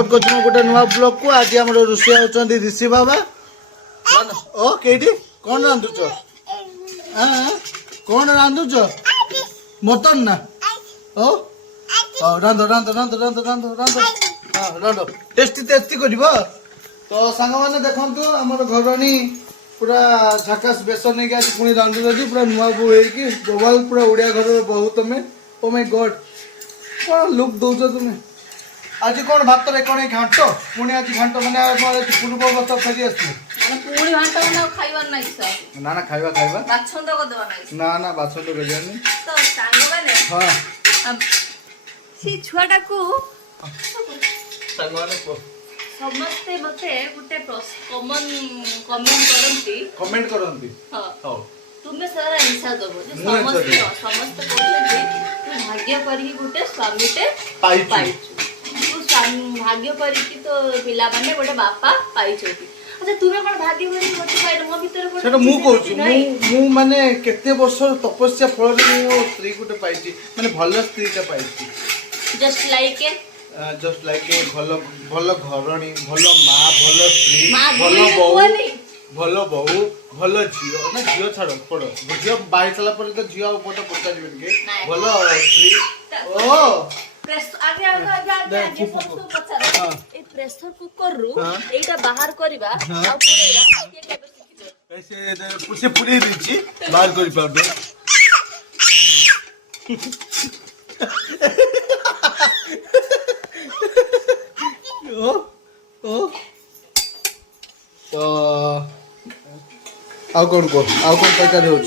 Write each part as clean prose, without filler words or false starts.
स्वागत कर गोटे नुआ ब्लॉग को। आज आम रोषे होती ऋषि बाबा। ओ कईटी कौन रांधुच कौन रांधुच मटन ना ओ रांध रांध रांध रांध रांध रांध हाँ रांध टेस्टी टेस्टी कर। तो सांग मैंने देखु आमर घरणी पूरा झाकास बेसन नहीं आज पुणी रांधु पूरा नुआ बो होवाल पूरा ओडिया घर बहु तुम। ओ माय गॉड कौन लुक दौच तुम्हें। आज कौन भात रे कौन घाट पुणी आज घाट मैंने पूर्व बत फेरी आसली पुणी भात ना खाइबार ना इच्छा ना ना खाइबा खाइबा बाछंद को देवा ना ना ना बाछंद को देवानी तो सांग माने हां सी छुआटा को सांग माने को समस्ते मते गुटे कमेंट करंती हां हो तुमे सारा हिसाब दबो जे समस्त कहले जे तू भाग्य करी गुटे स्वामीटे पाई तू भाग्य करी तो पिला माने गोटे बापा पाई छोटी। अच्छा तुम्हें कोन भाग्य करी गोटे पाई मो भीतर कोन सेटा मु कहू मु माने केते वर्ष तपस्या फल रे मो स्त्री गुटे पाइची माने भलो स्त्री का पाइची जस्ट लाइक ए भलो भलो घरणी भलो मां भलो स्त्री भलो बहू भलो बहू भलो झियो ना झियो छाड़ो पड़ो झियो बाई चला पर तो झियो ऊपर तो पड़ता जीवन के भलो स्त्री ओ आगे ए प्रेशर कुकर रु एटा बाहर करबा आ पुरेला के केबे सिखिजो ऐसे पुसे पुरी दीची बाहर करि पाबे ओ ओ तो आउ कोन पैसा देउछ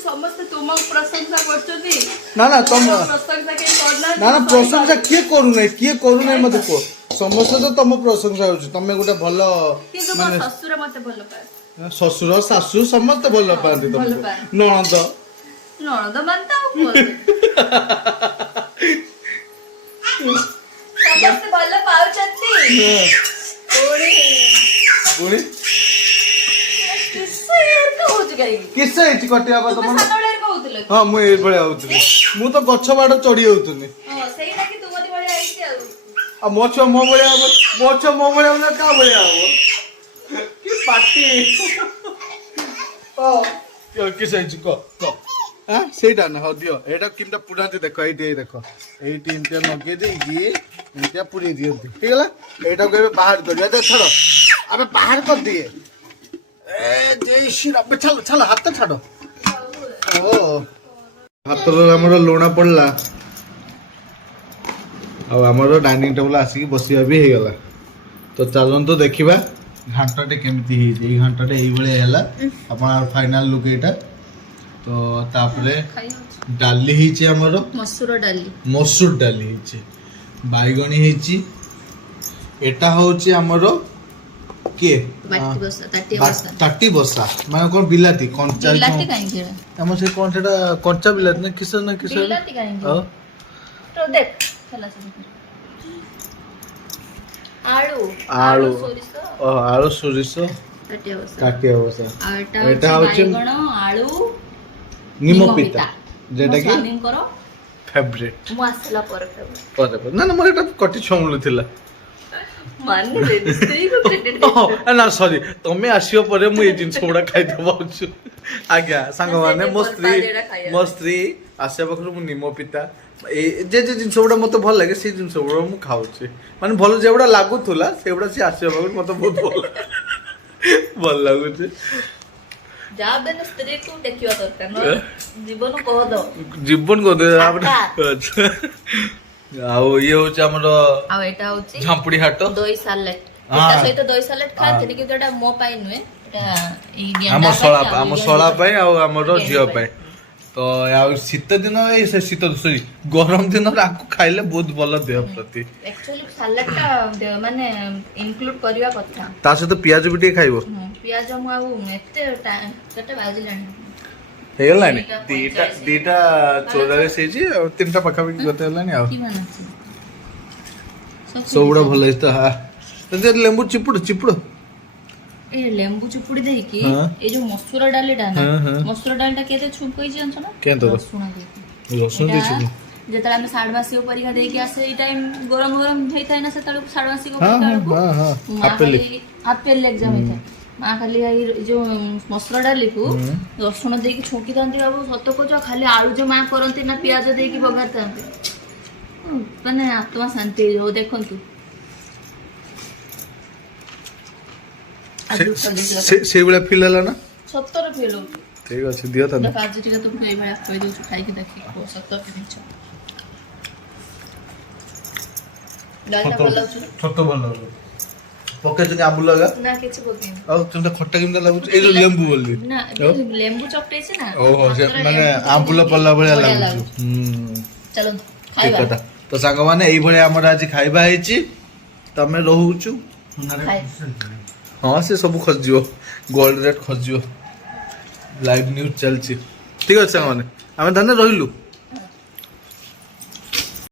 समस्त तुम प्रशंसा करछथि ना ना तुम प्रशंसा के करना ना ना प्रशंसा किए करू नै मते को समस्त तो तुम प्रशंसा होछ तमे गुटा भलो किंतु मो ससुर मते भलो पाए ससुर सासु समस्त भलो पाती तुम ननद मानता हो समस्त भलो पाउछथि पुणी किसे इति कटिया बा तुम हां मु ए बळे आउतली मु तो गछ बाड चढ़ी आउतनी हां सेही कि तुमति बळे आइछि आ मोछो मो बळे आबो मोछो मो बळे ना का बळे आबो की पार्टी ओ किसे इति को हां सेटा ना हो दियो एटा किमटा पुराते देखो एटी देखो एटी इंते नगे देगी इंते पुरी दियंती ठीक है एटा को बाहर करिया दे छोड़ो अबे बाहर कर दिए ए जय श्री राम चल चल हाथ छाड़ो ओ हाथ रो हमरो लोणा पड़ला आ हमरो डाइनिंग टेबल आसी बसिया भी हे गला तो चलन तो देखिबा घांटाटे केमती हे जे घांटाटे एई बळे हैला अपन फाइनल लुक एटा तो तापरे डाली हिचे हमरो मसूर डाली हिचे बाईगणी हिची एटा होची हमरो के ताटी बसा माने कोन बिलाती कंचा बिलाती काई के हम से कोन सेटा कंचा बिलाती ना किसर बिलाती काई हो तो देख चला से आलू सोरिसो ताटिया बसा एटा होची आलू निमो पिता जेटा की स्वामी करो फेवरेट मु आसला पर ना ना मोर एटा कटी छमलु थिला माने दे स्त्री को क्रेडिट ना सॉरी तमे आसियो परे मु ए जिंस गुडा खाइ देबाउछु आज्ञा संग माने मो स्त्री आसे बखरु मु निमो पिता ए जे जिंस गुडा मते भल लागे से जिंस गुडा मु खाउछु माने भल जेबडा लागुथुला सेबडा से आसियो बखरु मते बहुत भल लागुछु जा बेन स्त्री को देखियो दरकार न जीवन को दे आउ ये होचे हमरो आउ एटा होची झांपुड़ी हाटो दही सालेट एटा सहित दही सालेट खाते कि एटा मो पाई नुए एटा ई गेंडा हम सोला पाई आ हमरो जियो पाई तो आ शीत दिन ए शीत सॉरी गरम दिन राकु खाइले बहुत भलो देह प्रति एक्चुअली सालेट का माने इंक्लूड करिया कथा ता से तो प्याज बिटे खाइबो प्याज हम आउ एते कटे बाजिलानी हे गलानी दीटा 14 सेजी और तीनटा पक्का भी गते गलानी आ सोबड़ा भलो इता हां तो लेंबू चिपुड़ ए लेंबू चिपुड़ी देई की ए जो मसूर डालीटा ना मसूर डालटा केते छुप होई जंछ ना केतो लसुण दे ଯେତେବେଳେ ଆମେ ଷାଡ଼ମାସିକ ପରୀକ୍ଷା ଦେଇକି ଆସେ ଏଇ ଟାଇମ୍ ଗରମ ଗରମ ହେଇଥାଏ ନା ସେତେବେଳକୁ ଷାଡ଼ମାସିକ ହଁ ପରୀକ୍ଷା ହଁ ବେଳକୁ ହଁ ହଁ ମା ଆପେଲି ଖାଲି ଆପେଲ୍ ଏକ୍ଜାମ୍ ହେଇଥାଏ। ମା ଖାଲି ଏଇ ଯୋଉ ମସଲା ଡାଲିକୁ ରସୁଣ ଦେଇକି ଛୁଙ୍କିଥାନ୍ତି ବାବୁ ସତ କହୁଛ ଖାଲି ଆଳୁ ଯୋଉ ମା କରନ୍ତି ନା ପିଆଜ ଦେଇକି ବଘାରିଥାନ୍ତି ମାନେ ଆତ୍ମା ଶାନ୍ତି ହେଇଯିବ ଦେଖନ୍ତୁ। ସେଇଭଳିଆ ଫିଲ୍ ହେଲା ନା ସତରେ ଫିଲ୍ ହଉଛି। ଠିକ ଅଛି ଦିଅ ତାହେଲେ ଦେଖ ଆଜି ଟିକେ ତୁମକୁ ଏଇଭଳିଆ କହିଦଉଛୁ ଖାଇକି ଦେଖିକି କୁହ ସତରେ ଜିନିଷ ଡାଲଟା ଭଲ ଲାଗୁଛି ଛୋଟ ଭଲ ଲାଗୁଛି ପକେଇଛନ୍ତି ଆମ୍ବୁଲ ଲଗା ନା କିଛି ପକେଇନି ଆଉ ତୁମଟା ଖଟା କେମିତି ଲାଗୁଛି ଏଇ ଯୋଉ ଲେମ୍ବୁ ବୋଲି ନା ଏବେ ଲେମ୍ବୁ ଚକଟେଇଛି ନା ଓହୋ ସେ ହାତରେ ମାନେ ଲେମ୍ବୁ ଆମ୍ବୁଲ ଚକଟିକି ପଡିଲା ଭଳିଆ ବଢିଆ ଲାଗୁଛି ଚାଲ ଠିକ ଖାଇବା କଥା ତ ସାଙ୍ଗମାନେ ଏଇଭଳିଆ ଆମର ଆଜି ଖାଇବା ହେଇଛି ତମେ ରହୁଛୁ ଖାଇ ହଁ ସେ ସବୁ ଖସିଯିବ ଗୋଲ୍ଡ ରେଟ୍ ଖସିଯିବ ଲାଇଭ ନ୍ୟୁଜ ଚାଲିଛି ଠିକ ଅଛି ସାଙ୍ଗମାନେ ଆମେ ତାହେଲେ ରହିଲୁ।